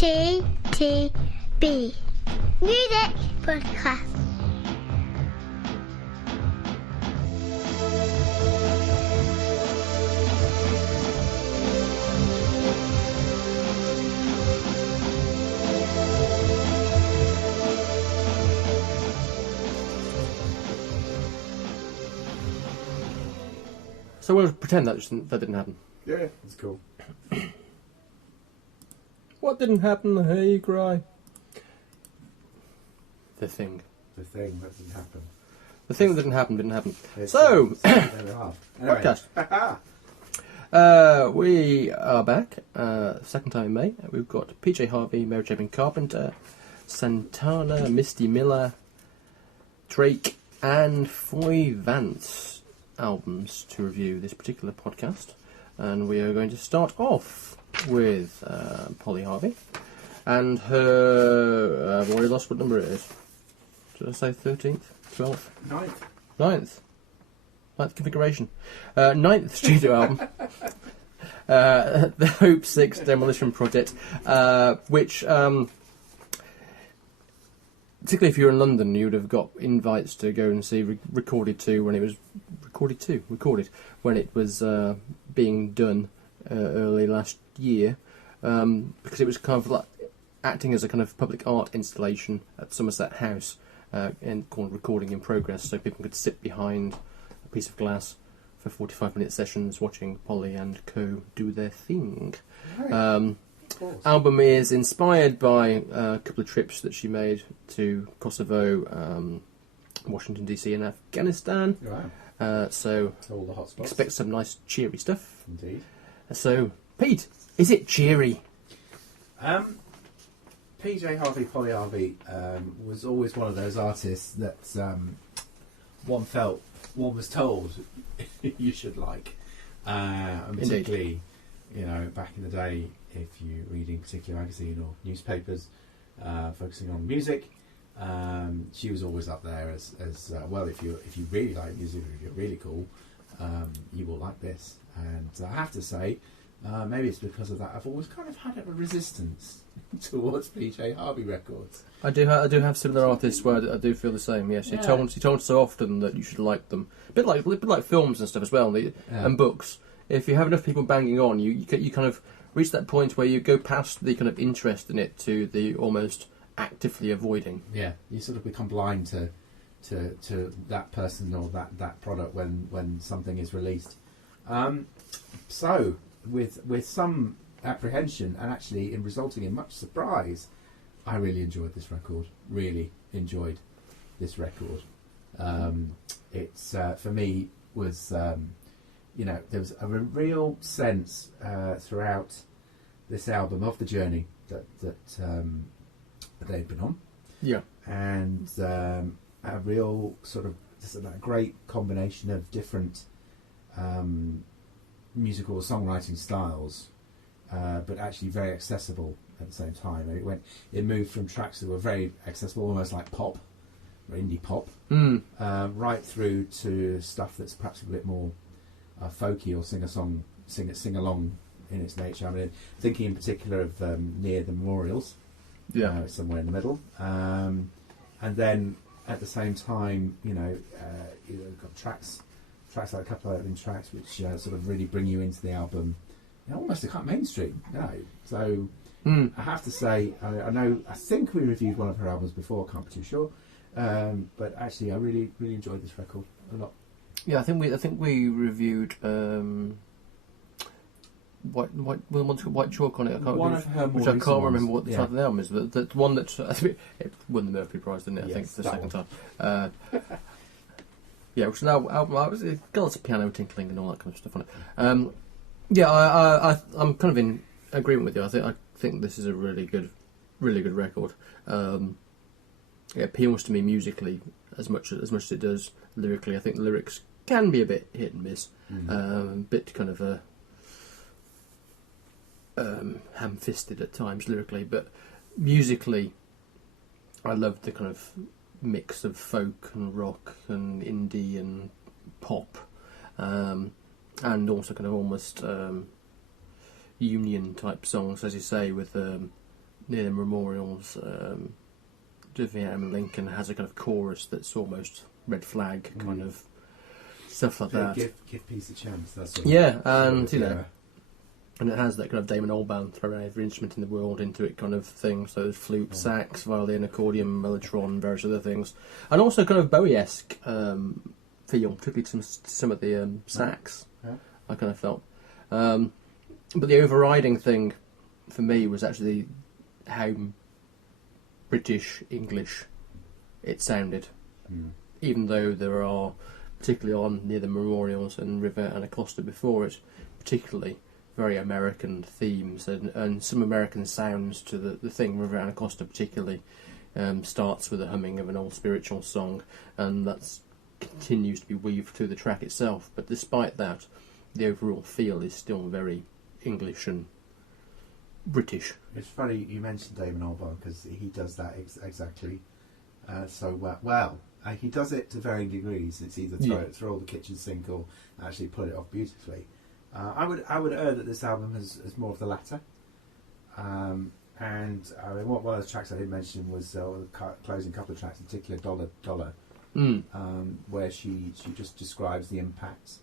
MTTB Music Podcast. So we'll pretend that didn't happen. Yeah, it's cool. What didn't happen? I hear you cry. The thing. The thing that didn't happen. The thing that didn't happen. It's, so, there we are. Anyway. podcast. We are back. Second time in May. We've got PJ Harvey, Mary Chapin, Carpenter, Santana, Misty Miller, Drake, and Vance albums to review this particular podcast. And we are going to start off with Polly Harvey and her. I've already lost what number it is. Did I say 13th? 12th? 9th configuration. 9th studio album. The Hope 6 Demolition Project, which, particularly if you're in London, you would have got invites to go and see Recorded when it was being done early last year, because it was kind of like acting as a kind of public art installation at Somerset House, called Recording in Progress, so people could sit behind a piece of glass for 45-minute sessions watching Polly and co do their thing. Right. Album is inspired by a couple of trips that she made to Kosovo, Washington DC and Afghanistan. Wow. So all the hot spots. Expect some nice cheery stuff. Indeed. So, Pete, is it cheery? PJ Harvey, Polly Harvey, was always one of those artists that one was told you should like. And particularly, back in the day, if you're reading a particular magazine or newspapers focusing on music, she was always up there as well. If you really like music, if you're really cool, you will like this. And I have to say, maybe it's because of that, I've always kind of had a resistance towards PJ Harvey records. I do have similar artists where I do feel the same. Yes, she told so often that you should like them. A bit like films and stuff as well, and books. If you have enough people banging on, you kind of reach that point where you go past the kind of interest in it to the almost actively avoiding. Yeah, you sort of become blind to that person or that product when something is released. So with some apprehension and actually in resulting in much surprise, I really enjoyed this record. It's for me was there was a real sense throughout this album of the journey that they'd been on. Yeah. And a real sort of that great combination of different musical songwriting styles, but actually very accessible at the same time. It moved from tracks that were very accessible, almost like pop or indie pop, right through to stuff that's perhaps a bit more folky or sing along in its nature. I mean, thinking in particular of Near the Memorials, somewhere in the middle, and then at the same time, you've got tracks like a couple of opening tracks which sort of really bring you into the album, almost kind of mainstream. So I have to say, I think we reviewed one of her albums before. I can't be too sure, but actually, I really enjoyed this record a lot. Yeah, I think we reviewed White Chalk on it. I can't remember what the title of the album is. The one that it won the Mercury Prize, didn't it? I think the second time. Yeah, which now album it got lots of piano tinkling and all that kind of stuff on it. I'm kind of in agreement with you. I think this is a really good record. It appeals to me musically as much as it does lyrically. I think the lyrics can be a bit hit and miss, a bit kind of ham-fisted at times lyrically, but musically, I love the kind of mix of folk and rock and indie and pop, and also kind of almost union type songs, as you say, with near the memorials, to Vietnam and Lincoln has a kind of chorus that's almost red flag kind of stuff like that. Give peace a chance. That's all. Yeah, and you know, and it has that kind of Damon Albarn throw every instrument in the world into it kind of thing. So there's flute, sax, violin, accordion, mellotron, various other things, and also kind of Bowie-esque feel, particularly some of the sax. Yeah. I kind of felt, but the overriding thing for me was actually how British English it sounded, even though there are, particularly on near the memorials and River and Acosta before it, particularly very American themes and some American sounds to the thing. River and Acosta particularly starts with a humming of an old spiritual song, and that continues to be weaved through the track itself. But despite that, the overall feel is still very English and British. It's funny you mentioned Damon Albarn because he does that exactly so well. He does it to varying degrees. It's either throw the kitchen sink or actually pull it off beautifully. I would err that this album has more of the latter. And I mean, one of the tracks I did mention was the closing couple of tracks, in particular Dollar, where she just describes the impact.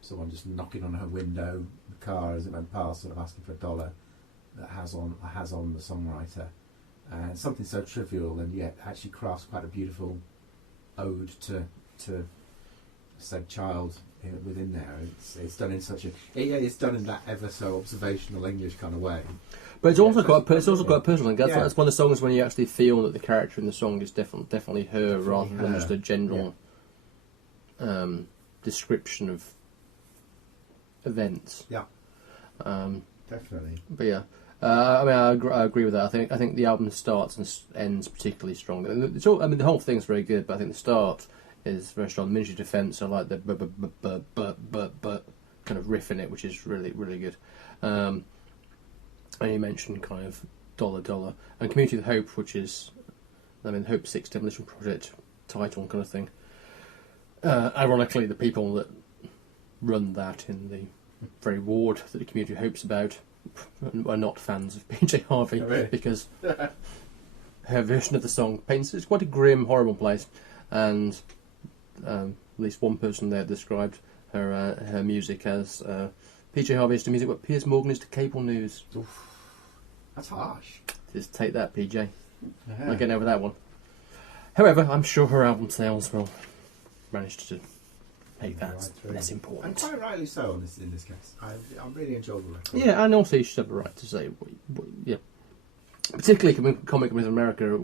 Someone just knocking on her window, the car as it went past, sort of asking for $1. That has on the songwriter, and something so trivial and yet actually crafts quite a beautiful ode to said child within there. It's done in such it's done in that ever so observational English kind of way. But it's also quite quite a personal thing. That's one of the songs when you actually feel that the character in the song is definitely her rather than just a general description of events. Yeah. Definitely. But yeah. I mean, I agree with that. I think the album starts and ends particularly strong. I mean, the whole thing's very good, but I think the start is very strong. The Military Defence, I like the but kind of riff in it, which is really, really good. And you mentioned kind of $, and Community of Hope, which is, I mean, Hope 6 Demolition Project title kind of thing. Ironically, the people that run that in the very ward that the Community of Hope's about are not fans of PJ Harvey. Oh, really? Because her version of the song paints it's quite a grim, horrible place, and at least one person there described her music as PJ Harvey is to music what Piers Morgan is to cable news. Oof. That's harsh. Just take that, PJ. Not getting over that one. However, I'm sure her album sales will manage to make that less important. And quite rightly so in this case. I really enjoyed the record. Yeah, and also you should have a right to say, yeah. Particularly comic with America,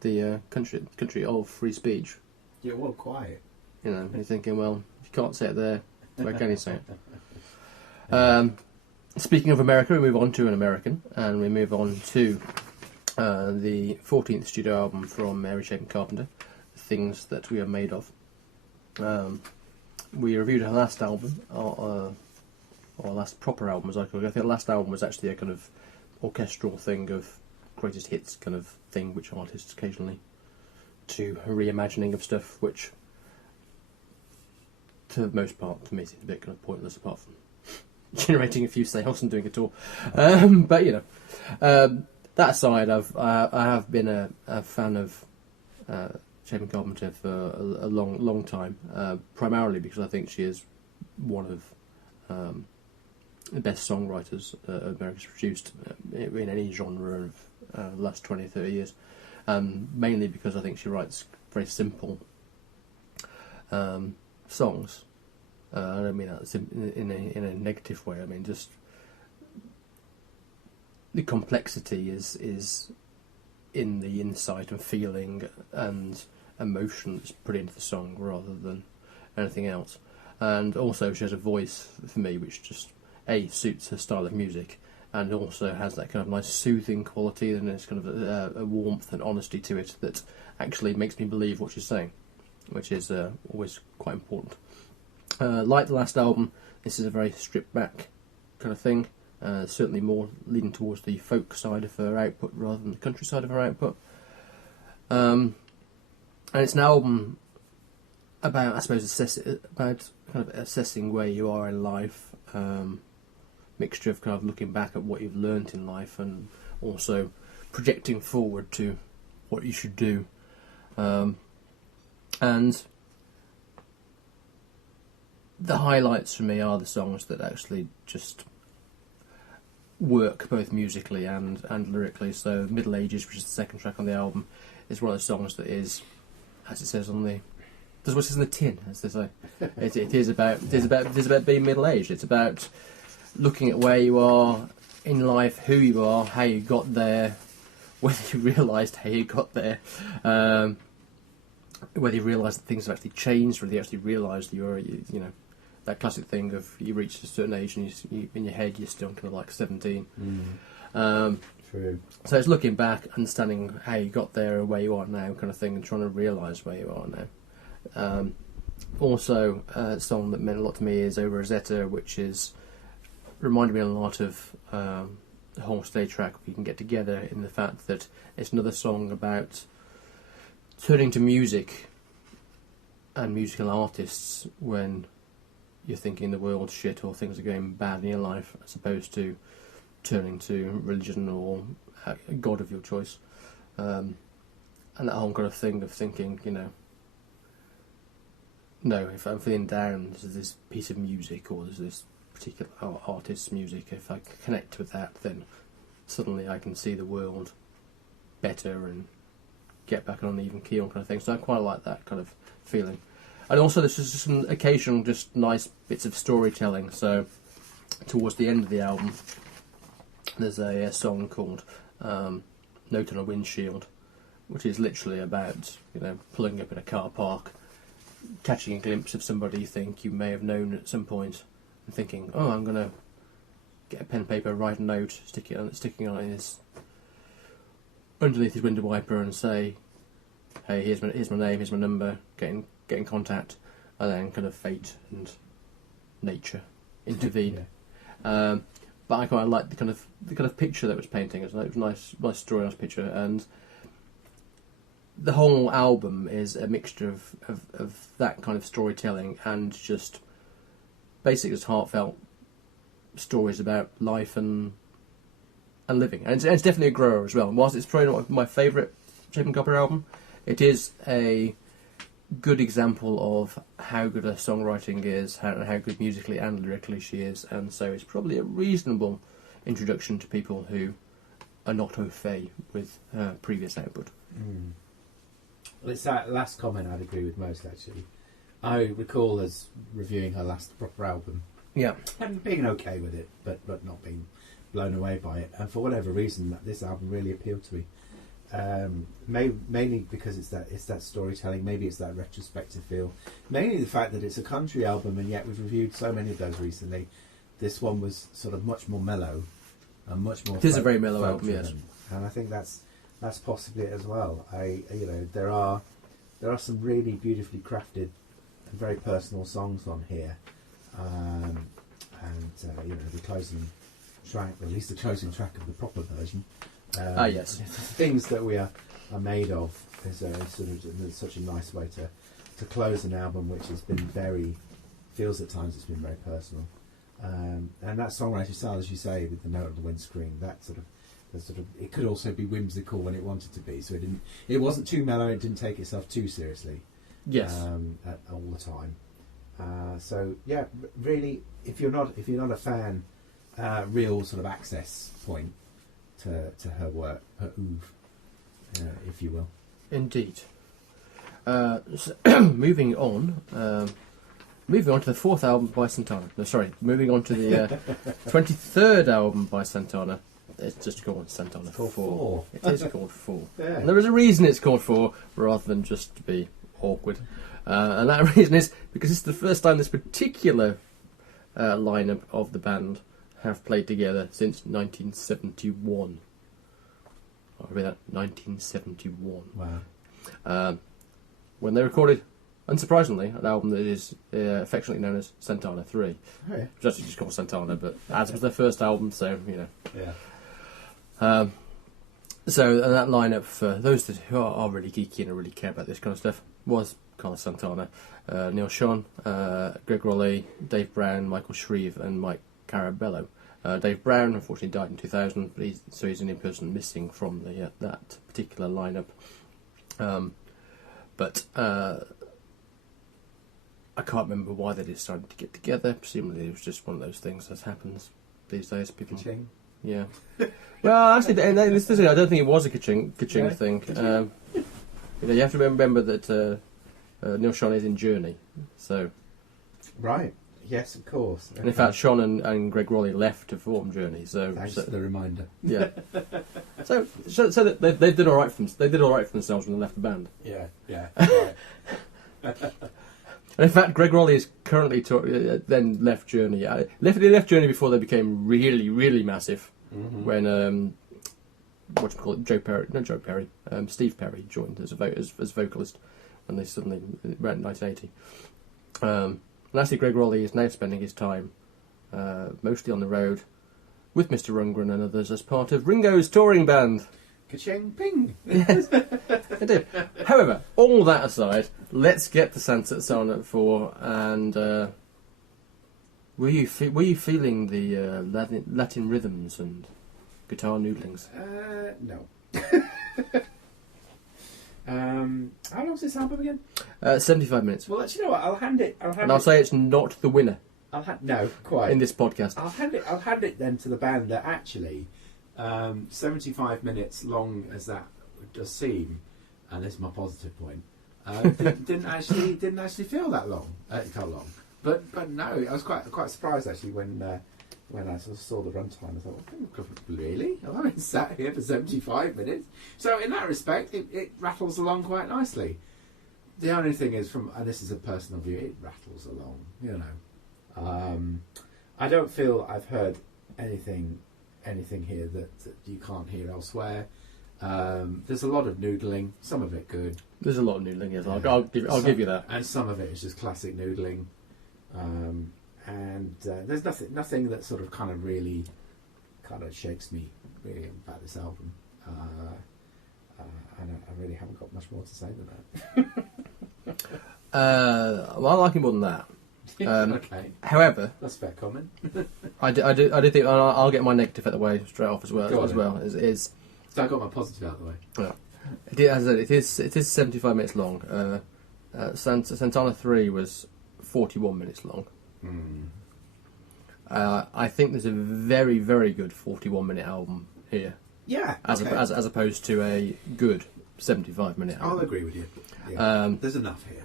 the country of free speech. Yeah, well, quiet. You know, you're thinking, well, if you can't say it there, where can you say it? Speaking of America, we move on to an American, and we move on to the 14th studio album from Mary Chapin Carpenter, Things That We Are Made Of. We reviewed her last album, or last proper album, as I call it. I think the last album was actually a kind of orchestral thing of greatest hits kind of thing, which artists occasionally do a reimagining of stuff, which, to the most part, to me, seems a bit kind of pointless, apart from generating a few sales and doing a tour. But you know, that aside, I have been a fan of Chapin Carpenter for a long time, primarily because I think she is one of the best songwriters America's produced in any genre of the last 20 or 30 years. Mainly because I think she writes very simple songs. I don't mean that in a negative way. I mean just the complexity is in the insight and feeling and emotion that's put into the song rather than anything else. And also she has a voice for me which just suits her style of music, and also has that kind of nice soothing quality, and there's kind of a warmth and honesty to it that actually makes me believe what she's saying, which is always quite important. Like the last album, this is a very stripped back kind of thing, certainly more leaning towards the folk side of her output rather than the country side of her output. And it's an album about, I suppose, about kind of assessing where you are in life, mixture of kind of looking back at what you've learnt in life, and also projecting forward to what you should do. And the highlights for me are the songs that actually just work both musically and lyrically. So Middle Ages, which is the second track on the album, is one of those songs that is, as it says on the, does what it says in the tin, as they say. It is about being middle aged. It's about looking at where you are in life, who you are, how you got there, whether you realised how you got there, whether you realise that things have actually changed, whether you actually realised you know, that classic thing of you reach a certain age and you in your head you're still kind of like 17. True. So it's looking back, understanding how you got there and where you are now, kind of thing, and trying to realise where you are now. Also, a song that meant a lot to me is Over Rosetta, which is reminded me a lot of the whole stage track We Can Get Together, in the fact that it's another song about turning to music and musical artists when you're thinking the world's shit or things are going bad in your life, as opposed to turning to religion or a god of your choice. And that whole kind of thing of thinking, you know, no, if I'm feeling down, there's this piece of music or there's this particular artist's music, if I connect with that, then suddenly I can see the world better and get back on an even keel kind of thing. So I quite like that kind of feeling. And also there's just some occasional just nice bits of storytelling. So towards the end of the album there's a song called Note on a Windshield, which is literally about, you know, pulling up in a car park, catching a glimpse of somebody you think you may have known at some point, and thinking, oh, I'm going to get a pen and paper, write a note, sticking on his underneath his window wiper, and say, hey, here's my name, here's my number, get in contact, and then kind of fate and nature intervene. Yeah. But I quite like the kind of picture that was painting. It was a nice story, nice picture, and the whole album is a mixture of that kind of storytelling and just basically just heartfelt stories about life and living. And it's definitely a grower as well. And whilst it's probably not my favourite Chapin Carpenter album, it is a good example of how good her songwriting is, how good musically and lyrically she is, and so it's probably a reasonable introduction to people who are not au fait with her previous output. Well, it's that last comment I'd agree with most, actually. I recall us reviewing her last proper album. Yeah. And being okay with it, but not being blown away by it. And for whatever reason, this album really appealed to me. Mainly because it's that storytelling, maybe it's that retrospective feel. Mainly the fact that it's a country album, and yet we've reviewed so many of those recently. This one was sort of much more mellow and much more. It is a very mellow album, yes. And I think that's possibly it as well. There are some really beautifully crafted and very personal songs on here, the closing track, or at least the closing track of the proper version. Yes. Things that we are made of is such a nice way to close an album, which has been feels at times it's been very personal. And that songwriting style, as you say, with the note on the windscreen, that sort of it could also be whimsical when it wanted to be. So it wasn't too mellow. It didn't take itself too seriously. Yes. All the time. So yeah, really, if you're not a fan, real sort of access point to her work, her oeuvre, if you will. Indeed. Moving on to the fourth album by Santana. No, sorry, moving on to the 23rd album by Santana. It's just called Santana 4. It is called 4. Yeah. And there is a reason it's called 4, rather than just to be awkward. And that reason is because it's the first time this particular lineup of the band have played together since 1971. I'll read that, 1971. Wow. When they recorded, unsurprisingly, an album that is affectionately known as Santana 3. Oh, yeah. Which actually just called Santana, but as was their first album, so, you know. Yeah. So that lineup, for those who are really geeky and really care about this kind of stuff, was Carlos Santana, Neil Schon, Greg Raleigh, Dave Brown, Michael Shreve and Mike Carabello. Dave Brown unfortunately died in 2000, but he's the only person missing from that particular lineup. But I can't remember why they decided to get together. Presumably it was just one of those things that happens these days. People, Ka-ching. yeah. Well, actually, I don't think it was a ka-ching thing. Ka-ching. You have to remember that Neil Sean is in Journey, so. Right. Yes, of course. And in fact, Sean and Greg Rowley left to form Journey. So Thanks for the reminder. Yeah. so that they did all right for themselves when they left the band. Yeah. Right. And in fact, Greg Rowley is currently then left Journey. They left Journey before they became really, really massive. Mm-hmm. When Steve Perry joined as vocalist when they suddenly around 1980. And actually, Greg Rowley is now spending his time mostly on the road with Mr. Rundgren and others as part of Ringo's touring band. Ka-ching, ping. Yes, indeed. However, all that aside, let's get to Santana 4. And were you feeling the Latin rhythms and guitar noodlings? No. How long's this album again? 75 minutes. Well, you know what? I'll hand it. I'll say it's not the winner. No, quite. In this podcast. I'll hand it then to the band that actually, 75 minutes long as that does seem, and this is my positive point, didn't actually feel that long. It felt long, but no, I was quite surprised actually when I sort of saw the runtime. I thought, oh, really? I've been sat here for 75 minutes. So in that respect, it rattles along quite nicely. The only thing is, and this is a personal view, it rattles along, you know. I don't feel I've heard anything here that you can't hear elsewhere. There's a lot of noodling, some of it good. There's a lot of noodling, yes. I'll give you that. And some of it is just classic noodling. And there's nothing that sort of kind of really kind of shakes me really about this album. And I really haven't got much more to say than that. Well, I like it more than that. Okay. However, that's a fair comment. I do think I'll get my negative out of the way straight off as well. So I got my positive out of the way. Yeah. As I said, it is 75 minutes long. Santana 3 was 41 minutes long. I think there's a very, very good 41-minute album here. Yeah. As opposed to a good 75-minute album. I'll agree with you. Yeah. There's enough here.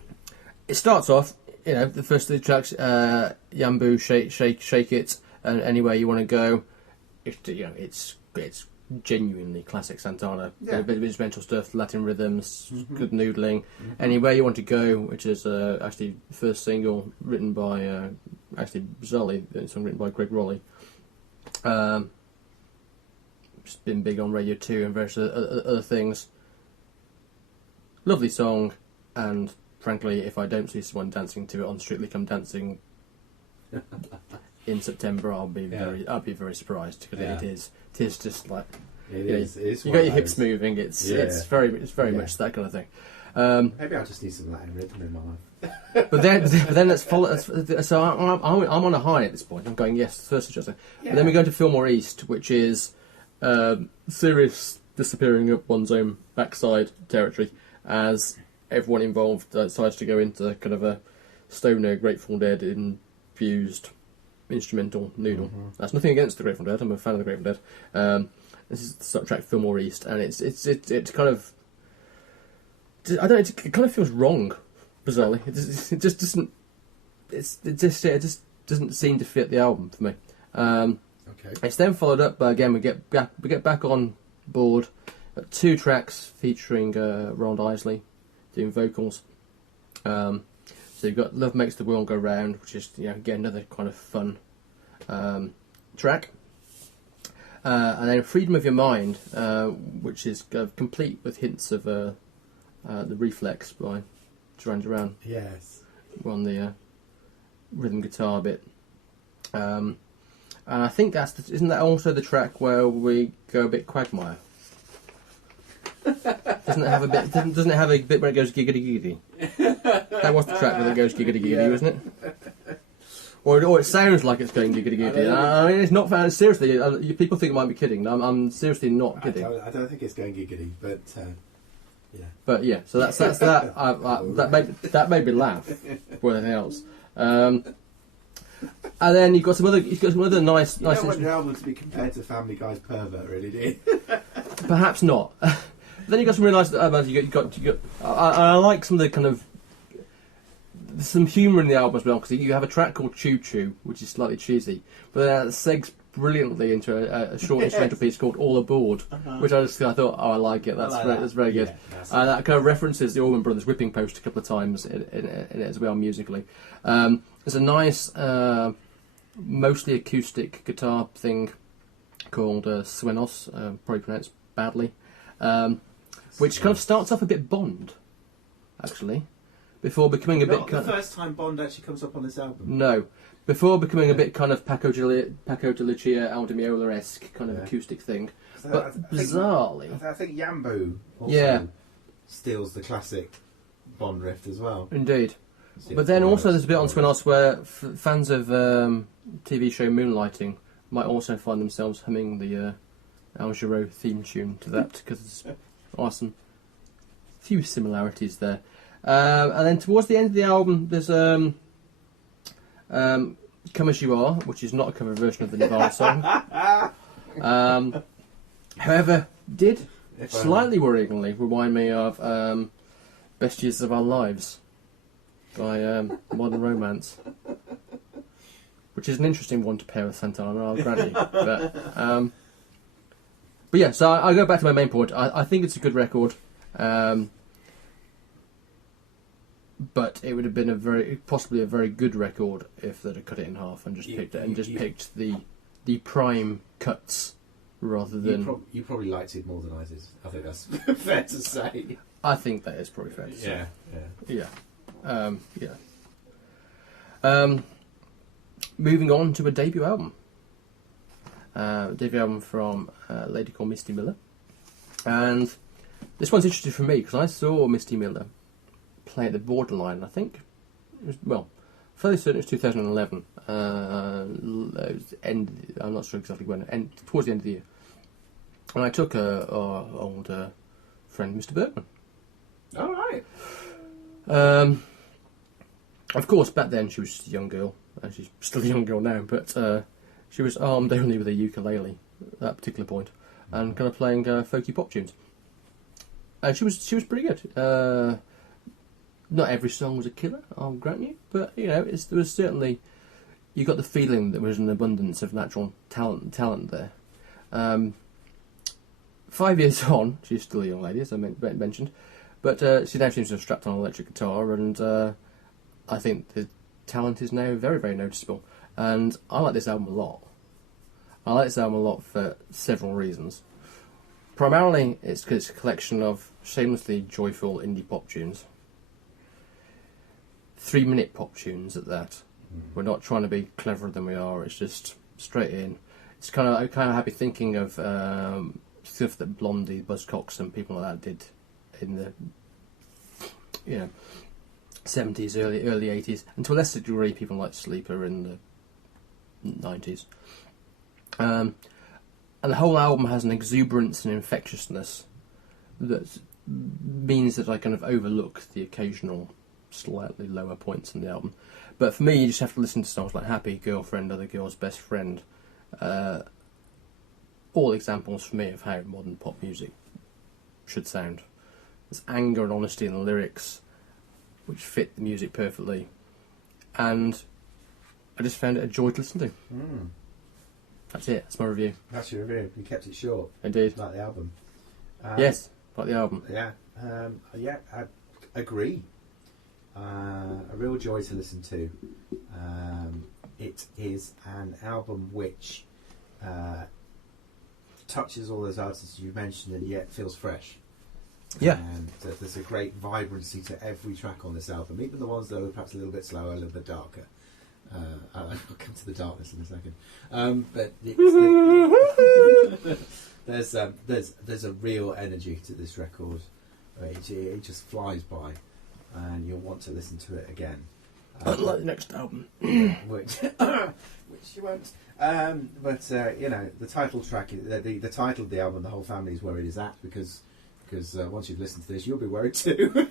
It starts off, the first three tracks, Yambu, Shake It, and Anywhere You Want to Go. It's genuinely classic Santana. Yeah. A bit of instrumental stuff, Latin rhythms, good noodling. Anywhere You Want to Go, which is actually the first single written by, bizarrely, the song written by Greg Rowley. It's been big on Radio 2 and various other things. Lovely song, and frankly, if I don't see someone dancing to it on Strictly Come Dancing in September, I'll be very surprised, because it is just like it is you got your hips moving. It's very much that kind of thing. Maybe I just need some Latin rhythm in my life. but then let's follow. So I'm on a high at this point. I'm going first suggestion. Yeah. But then we go into Fillmore East, which is serious disappearing up one's own backside territory, as everyone involved decides to go into kind of a stoner Grateful Dead infused instrumental noodle. That's nothing against the Grateful Dead. I'm a fan of the Grateful Dead. This is the sort track Fillmore East, and it's kind of, I don't know, it kind of feels wrong, bizarrely. It just doesn't. It just doesn't seem to fit the album for me. Okay. It's then followed up by, again, we get back on board. 2 tracks featuring Ron Isley doing vocals. So you've got Love Makes the World Go Round, which is again another kind of fun track. And then Freedom of Your Mind, which is complete with hints of the Reflex by Duran Duran. Yes. On the rhythm guitar bit. And I think isn't that also the track where we go a bit Quagmire? Doesn't it have a bit? Doesn't it have a bit where it goes giggity giggity? That was the track where it goes giggity giggity, wasn't it? Or it sounds like it's going giggity giggity. I mean, it's not found seriously. People think I might be kidding. I'm seriously not kidding. I don't think it's going giggity, but yeah. But yeah, so that's that. That made me laugh more than anything else. And then you've got some other nice. You don't want your album to be compared to Family Guy's Pervert, really, do you? Perhaps not. Then you got some really nice. You got. I like some of the kind of. There's some humour in the album as well, because you have a track called Choo Choo, which is slightly cheesy, but then it segs brilliantly into a short instrumental piece called All Aboard, which I thought, oh, I like it. That's very good. Yeah, that kind of references the Allman Brothers Whipping Post a couple of times in it as well musically. There's a nice, mostly acoustic guitar thing called Swans, probably pronounced badly, which kind of starts off a bit Bond, actually. Before becoming a bit kind of... the first time Bond actually comes up on this album. No. Before becoming a bit kind of Paco de Lucia, Aldemiola-esque kind of acoustic thing. But bizarrely... I think Yambo also steals the classic Bond riff as well. Indeed. But then also there's a bit on Swinos where fans of TV show Moonlighting might also find themselves humming the Al Jarreau theme tune to that, because it's awesome. Few similarities there. And then towards the end of the album, there's Come As You Are, which is not a cover version of the Nirvana song. However, did slightly worryingly remind me of Best Years of Our Lives by Modern Romance, which is an interesting one to pair with Santana, I'll grant you. But yeah, so I go back to my main point. I think it's a good record. But it would have been possibly a very good record if they'd have cut it in half and just picked the prime cuts rather than. You probably liked it more than I did. I think that's fair to say. I think that is probably fair to say. Moving on to a debut album. Debut album from a lady called Misty Miller, and this one's interesting for me because I saw Misty Miller play at the Borderline, I think. Fairly certain it was 2011. I'm not sure exactly when. Towards the end of the year. And I took our old friend, Mr. Bergman. All right. Of course, back then she was just a young girl, and she's still a young girl now, but she was armed only with a ukulele at that particular point, and kind of playing folky pop tunes. And she was pretty good. Not every song was a killer, I'll grant you, but there was certainly, you got the feeling that there was an abundance of natural talent there. 5 years on, she's still a young lady, as I mentioned, but she now seems to have strapped on an electric guitar, and I think the talent is now very, very noticeable. And I like this album a lot. I like this album a lot for several reasons. Primarily, it's because it's a collection of shamelessly joyful indie pop tunes. 3-minute pop tunes at that. We're not trying to be cleverer than we are. It's just straight in. It's kind of happy thinking of stuff that Blondie, Buzzcocks, and people like that did in the 70s, early 80s, and to a lesser degree, people like Sleeper in the 90s. And the whole album has an exuberance and infectiousness that means that I kind of overlook the occasional slightly lower points in the album. But for me, you just have to listen to songs like Happy, Girlfriend, Other Girl's Best Friend. All examples for me of how modern pop music should sound. There's anger and honesty in the lyrics, which fit the music perfectly. And I just found it a joy to listen to. That's it. That's my review. That's your review. You kept it short. Indeed. Like the album. Yes, like the album. Yeah. I agree. A real joy to listen to. It is an album which touches all those artists you mentioned and yet feels fresh. Yeah. And there's a great vibrancy to every track on this album, even the ones that are perhaps a little bit slower, a little bit darker. I'll come to the darkness in a second. But there's a real energy to this record. It just flies by, and you'll want to listen to it again. Unlike the next album. which you won't. But you know, the title track, the title of the album, "The Whole Family Is Where It Is At," because once you've listened to this, you'll be worried too.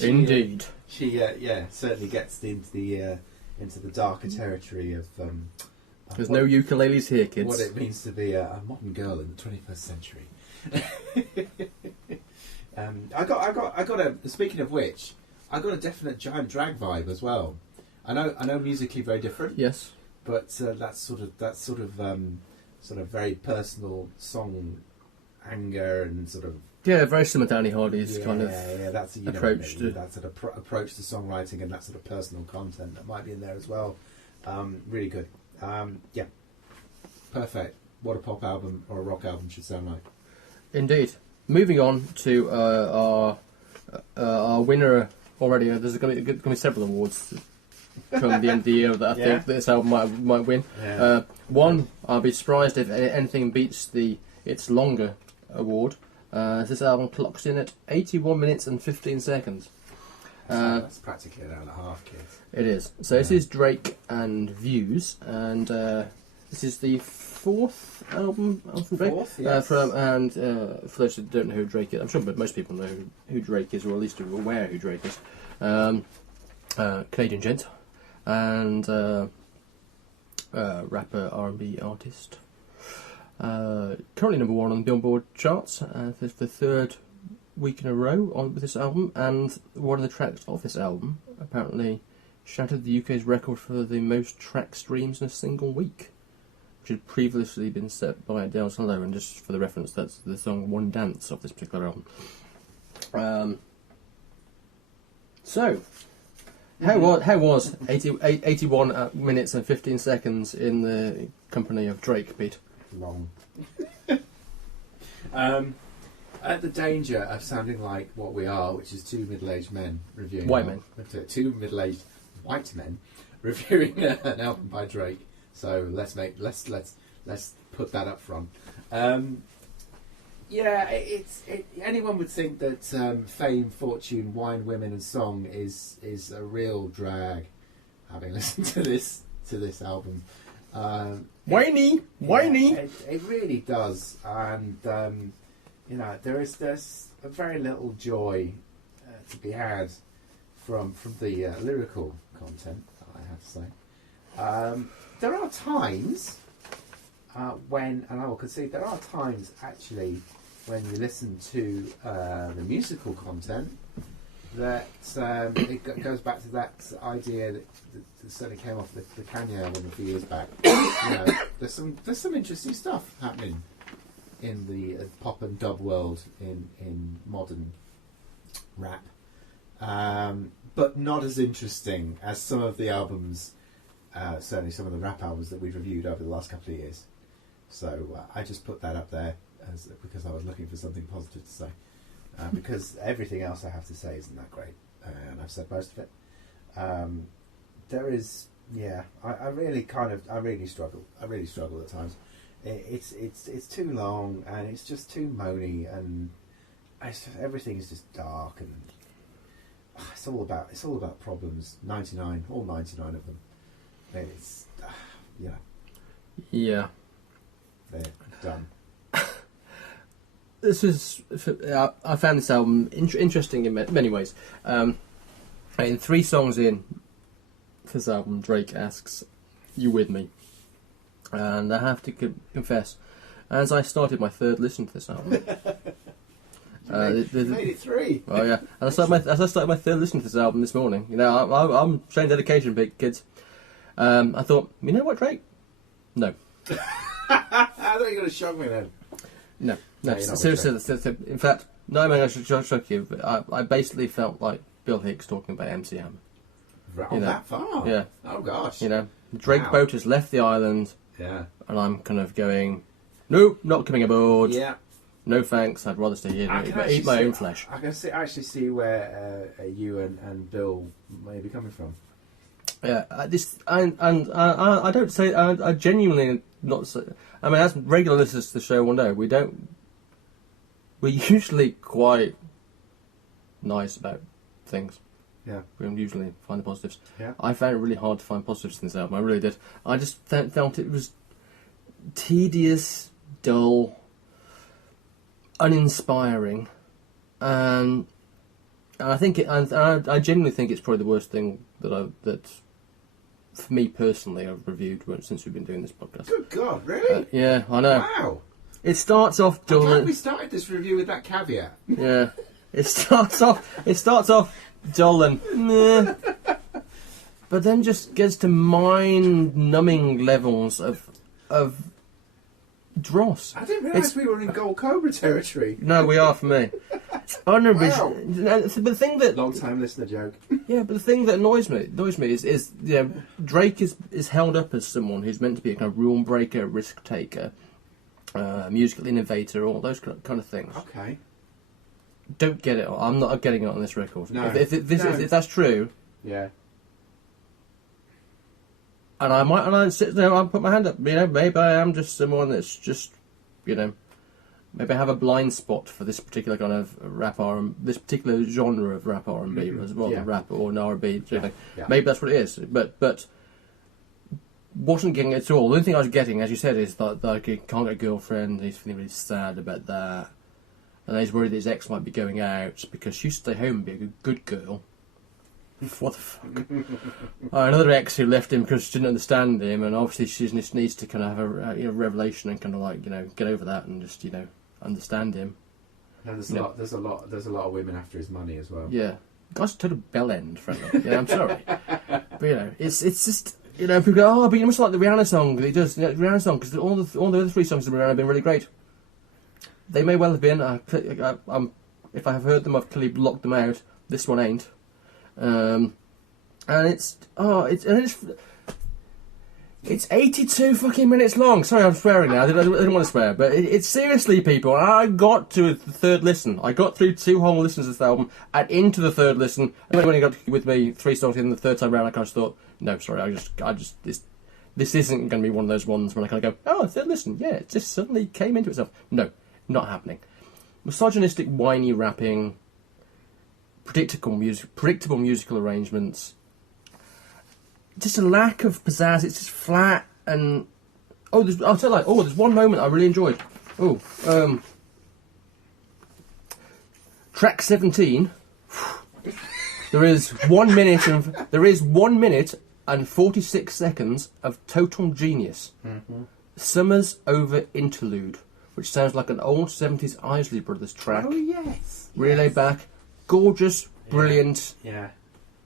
Indeed. She certainly gets into the darker territory of. There's no ukuleles here, kids. What it means to be a modern girl in the 21st century. I got a. Speaking of which, I got a definite Giant Drag vibe as well. I know musically very different. Yes. But that sort of very personal song anger and sort of very similar to Annie Hardy's kind of that's approach to that sort of approach to songwriting and that sort of personal content that might be in there as well. Really good. Perfect. What a pop album or a rock album should sound like. Indeed. Moving on to our winner already. There's going to be several awards come the end of the year that I think this album might win. Yeah. One, I'll be surprised if anything beats the It's Longer award. This album clocks in at 81 minutes and 15 seconds. That's practically an hour and a half, kids. It is. So this is Drake and Views, and this is the fourth album from Drake. Fourth, yes. For those who don't know who Drake is, I'm sure most people know who Drake is, or at least are aware who Drake is. Canadian gent and rapper, R&B artist. Currently number one on the Billboard charts for the third week in a row with this album, and one of the tracks of this album apparently shattered the UK's record for the most track streams in a single week, which had previously been set by Adele Solo, and just for the reference, that's the song One Dance of this particular album. So, how was 81 minutes and 15 seconds in the company of Drake, Pete? Long. At the danger of sounding like what we are, which is two middle-aged men reviewing two middle-aged white men reviewing an album by Drake. So let's put that up front. Anyone would think that fame, fortune, wine, women, and song is a real drag. Having listened to this album, whiny. It really does, and there's a very little joy to be had from the lyrical content, I have to say. There are times when, and I will concede, there are times actually when you listen to the musical content that it goes back to that idea that certainly came off the Kanye album a few years back. There's some interesting stuff happening in the pop and dub world in modern rap, but not as interesting as some of the albums, certainly some of the rap albums that we've reviewed over the last couple of years. So I just put that up there because I was looking for something positive to say, because everything else I have to say isn't that great, and I've said most of it. There is, I really struggle. I really struggle at times. It's too long, and it's just too moany, and everything is just dark, and it's all about problems. All 99 of them. And it's yeah, they're done. I found this album interesting in many ways. In 3 songs in this album, Drake asks, "You with me?" And I have to confess, as I started my third listen to this album, you made it 3. Oh yeah, as I started my third listen to this album this morning, I'm showing dedication, big kids. I thought, you know what, Drake? No. I thought you were going to shock me then. No. Seriously, in fact, no, I should shock you. But I basically felt like Bill Hicks talking about MC Hammer. That far? Yeah. Oh gosh. Drake boat has left the island. Yeah. And I'm kind of going, nope, not coming aboard. Yeah. No thanks. I'd rather stay here and eat my own flesh. I can actually see where you and Bill may be coming from. Yeah, I don't say I genuinely not. Say, I mean, as regular listeners to the show will know, we're usually quite nice about things. Yeah. We don't usually find the positives. Yeah. I found it really hard to find positives in this album. I really did. I just felt it was tedious, dull, uninspiring, and I think I genuinely think it's probably the worst thing that for me personally I've reviewed since we've been doing this podcast. Good God, really? Yeah, I know. Wow. It starts off dull. I'm glad we started this review with that caveat. Yeah. It starts off dull and meh, but then just gets to mind-numbing levels of dross. I didn't realise we were in Gold Cobra territory. No, we are for me. It's unoriginal. Wow. But the thing that Long-time listener joke. yeah, but the thing that annoys me is Drake is held up as someone who's meant to be a kind of rule breaker, risk taker, musical innovator, all those kind of things. Okay. Don't get it. I'm not getting it on this record. No. If that's true, Yeah. and I'll put my hand up. Maybe I am just someone that's just, maybe I have a blind spot for this particular kind of rap this particular genre of rap R&B as well, Yeah. rap or an R&B. Yeah. Yeah. Maybe that's what it is. But wasn't getting it at all. The only thing I was getting, as you said, is that like he can't get a girlfriend. He's feeling really sad about that. And he's worried that his ex might be going out because she used to stay home and be a good girl. What the fuck? Another ex who left him because she didn't understand him, and obviously she just needs to kind of have a revelation and kind of like get over that and just understand him. No, there's a lot of women after his money as well. Yeah, guy's a total bell end, frankly. I'm sorry, but it's just people go, but you must like the Rihanna song that he does. The Rihanna song because all the other three songs of Rihanna have been really great. They may well have been. If I have heard them, I've clearly blocked them out. This one ain't. And it's 82 fucking minutes long. Sorry, I'm swearing now. I didn't want to swear, but it's seriously, people. I got to the third listen. I got through 2 whole listens of this album, and into the third listen. And when he got with me 3 songs in the third time round, I kind of thought, no, sorry, I just this isn't going to be one of those ones when I kind of go, oh, third listen, yeah, it just suddenly came into itself. No. Not happening. Misogynistic, whiny rapping, predictable musical arrangements, just a lack of pizzazz. It's just flat and there's one moment I really enjoyed. Track 17. There is 1 minute and 46 seconds of total genius. Mm-hmm. Summer's Over interlude, which sounds like an old 70s Isley Brothers track. Oh, yes. Really laid back, gorgeous, brilliant. Yeah.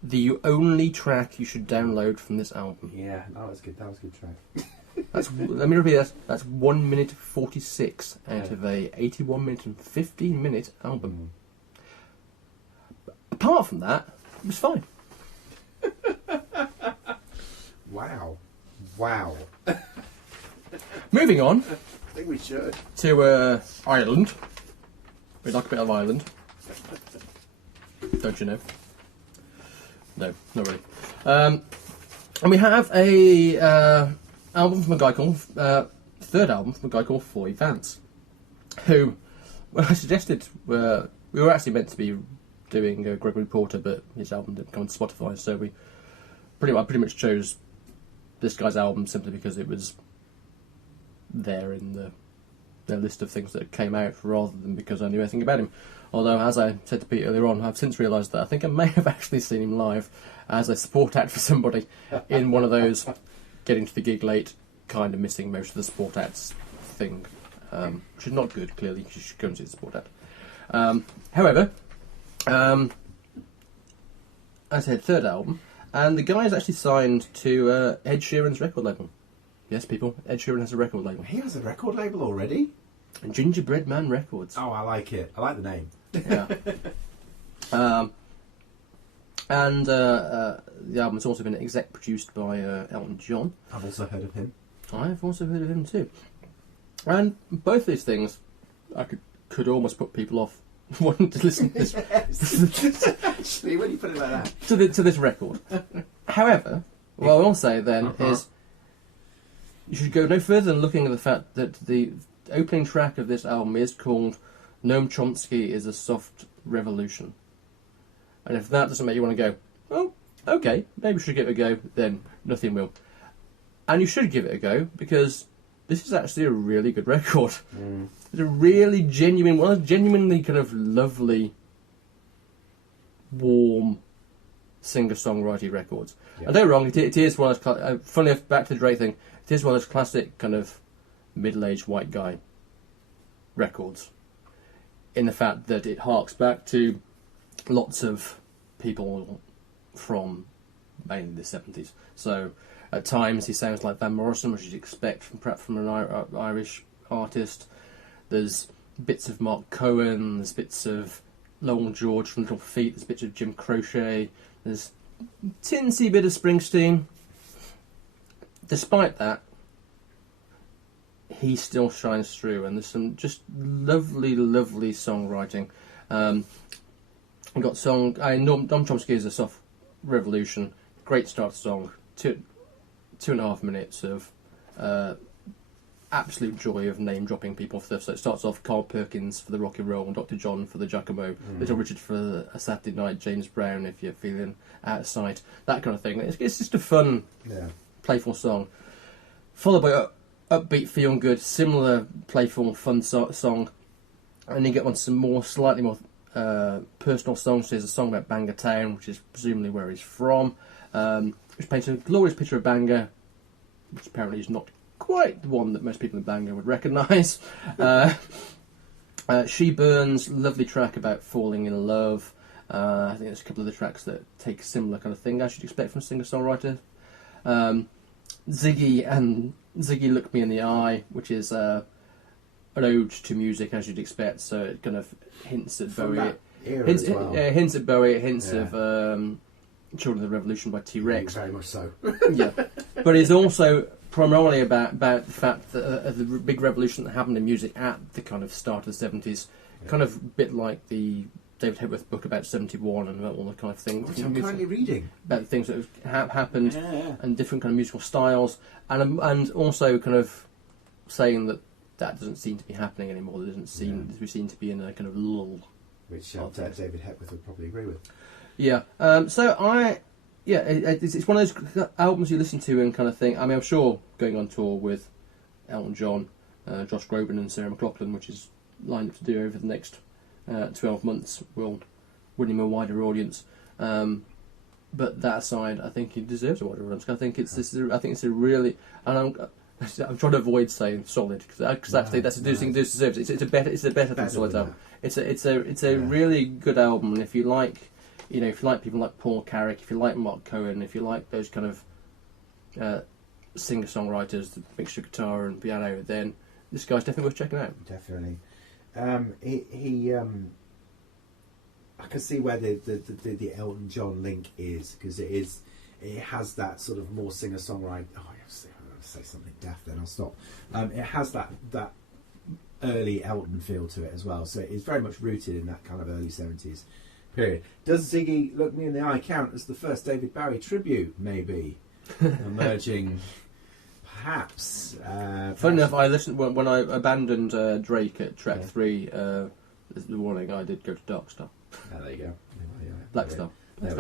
The only track you should download from this album. Yeah, that was good. That was a good track. Let me repeat that. That's 1 minute 46 out of a 81 minute and 15 minute album. Apart from that, it was fine. Wow. Moving on. I think we should. To Ireland. We like a bit of Ireland. Don't you know? No, not really. And we have a album from a guy called third album from a guy called Vance, who, when I suggested, we were actually meant to be doing Gregory Porter, but his album didn't come on Spotify, so we pretty much chose this guy's album simply because it was there in the list of things that came out, rather than because I knew anything about him. Although, as I said to Pete earlier on, I've since realised that I think I may have actually seen him live as a support act for somebody in one of those getting to the gig late, kind of missing most of the support acts thing, which is not good, clearly, because you should go and see the support act. However, I said third album, and the guy is actually signed to Ed Sheeran's record label. Yes, people, Ed Sheeran has a record label. He has a record label already? Gingerbread Man Records. Oh, I like it. I like the name. Yeah. And the album has also been exec produced by Elton John. I've also heard of him. I've also heard of him too. And both these things, I could almost put people off wanting to listen to this. Actually, when you put it like that. to this record. However, what I will say then is, you should go no further than looking at the fact that the opening track of this album is called Noam Chomsky is a Soft Revolution. And if that doesn't make you want to go, well, okay, maybe we should give it a go. Then nothing will. And you should give it a go, because this is actually a really good record. It's a really genuinely kind of lovely, warm singer-songwriter records. Yeah. I don't get me wrong, it is one of those, funny enough, back to the Drake thing, it is one of those classic kind of middle-aged white guy records, in the fact that it harks back to lots of people from mainly the 70s. So at times he sounds like Van Morrison, which you'd expect from an Irish artist. There's bits of Mark Cohen, there's bits of Lowell George from Little Feat, there's bits of Jim Croce, there's a tinsy bit of Springsteen. Despite that, he still shines through, and there's some just lovely songwriting. We've got Dom Chomsky is a soft revolution, great start to song, 2.5 minutes of absolute joy of name dropping people for stuff. So it starts off Carl Perkins for the Rocky Roll, Dr. John for the Giacomo, Little Richard for a Saturday Night, James Brown if you're feeling out of sight, that kind of thing. It's just a fun, playful song, followed by upbeat, feel good, similar playful, fun song, and you get on some slightly more personal songs. So there's a song about Bangor Town, which is presumably where he's from, which paints a glorious picture of Bangor, which apparently is not quite the one that most people in Bangor would recognise. She Burns, lovely track about falling in love. I think there's a couple of the tracks that take a similar kind of thing, as you'd expect from a singer-songwriter. Ziggy Look Me in the Eye, which is an ode to music, as you'd expect, so it kind of hints at Bowie. Hints at Bowie, hints of Children of the Revolution by T-Rex. Very much so. Yeah, but it's also primarily about the fact that the big revolution that happened in music at the kind of start of the 70s, kind of a bit like the David Hepworth book about 71 and all the kind of things. Which I'm currently reading. About the things that have happened and different kind of musical styles, and also kind of saying that doesn't seem to be happening anymore. There doesn't seem we seem to be in a kind of lull. Which David Hepworth would probably agree with. Yeah. It's one of those albums you listen to and kind of think. I mean, I'm sure going on tour with Elton John, Josh Groban, and Sarah McLachlan, which is lined up to do over the next 12 months, will win him a wider audience. But that aside, I think he deserves a wider audience. I think it's a really, and I'm trying to avoid saying solid because actually that's a thing deserves. It's a better than solid album. It's a really good album, and if you like people like Paul Carrick, if you like Mark Cohen, if you like those kind of singer-songwriters, the mixture of guitar and piano, then this guy's definitely worth checking out. Definitely. I can see where the Elton John link is, because it has that sort of more singer-songwriter. Oh, I'm going to say something daft, then I'll stop. It has that early Elton feel to it as well, so it's very much rooted in that kind of early 70s period. Does Ziggy Look Me in the Eye count as the first David Bowie tribute, maybe? Emerging, perhaps. Funny enough, I listened when I abandoned Drake at track 3. The warning, I did go to Dark Star. Oh, there you go. Black Star. Black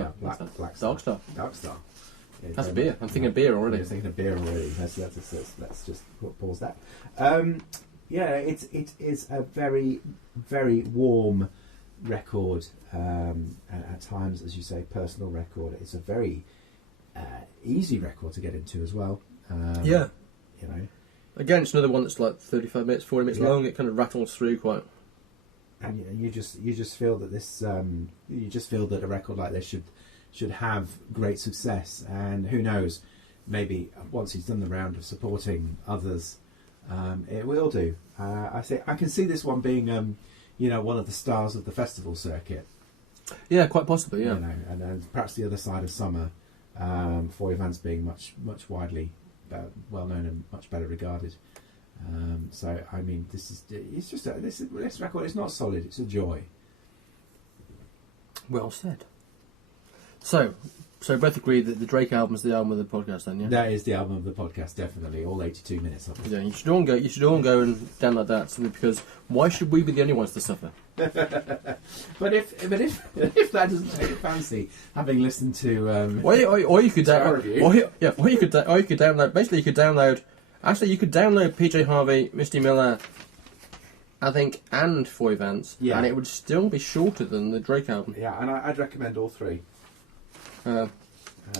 Star. Dark Star. Yeah, that's beer. I'm thinking of beer already. You're thinking of beer already. Let's just pause that. It is a very, very warm record. At times, as you say, personal record. It's a very easy record to get into as well. Again, it's another one that's like 35 minutes, 40 minutes long. It kind of rattles through quite. And you just feel that this that a record like this should have great success. And who knows, maybe once he's done the round of supporting others, it will do. I can see this one being one of the stars of the festival circuit. Yeah, quite possibly. Yeah, and perhaps the other side of summer, for Vance being much widely well known and much better regarded. So I mean, this record is not solid; it's a joy. Well said. So So both agree that the Drake album's the album of the podcast, then, yeah? That is the album of the podcast, definitely. All 82 minutes of it. Yeah, you should all go and download that, simply because why should we be the only ones to suffer? But if that doesn't take your fancy, having listened to or you could download. Basically, you could download. Actually, you could download PJ Harvey, Misty Miller, I think, and Foy Vance, yeah, and it would still be shorter than the Drake album. Yeah, and I'd recommend all three. I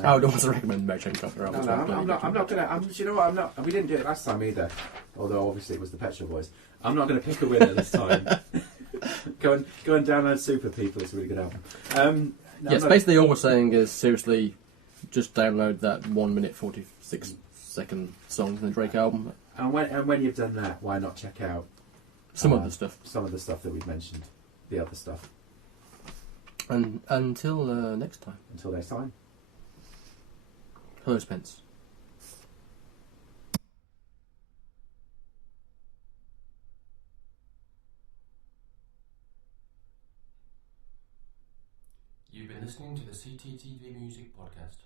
would also recommend Mary Jane Carpenter album. No, I'm not gonna. You know what? I'm not. We didn't do it last time either. Although obviously it was the Pet Shop Boys. I'm not going to pick a winner this time. Go and download Super People. It's a really good album. Yes, basically all we're saying is seriously, just download that 1 minute 46-second song from the Drake album. And when you've done that, why not check out some of the stuff? Some of the stuff that we've mentioned, the other stuff. And until next time. Until next time. Hello, Spence. You've been listening to the CTTV Music Podcast.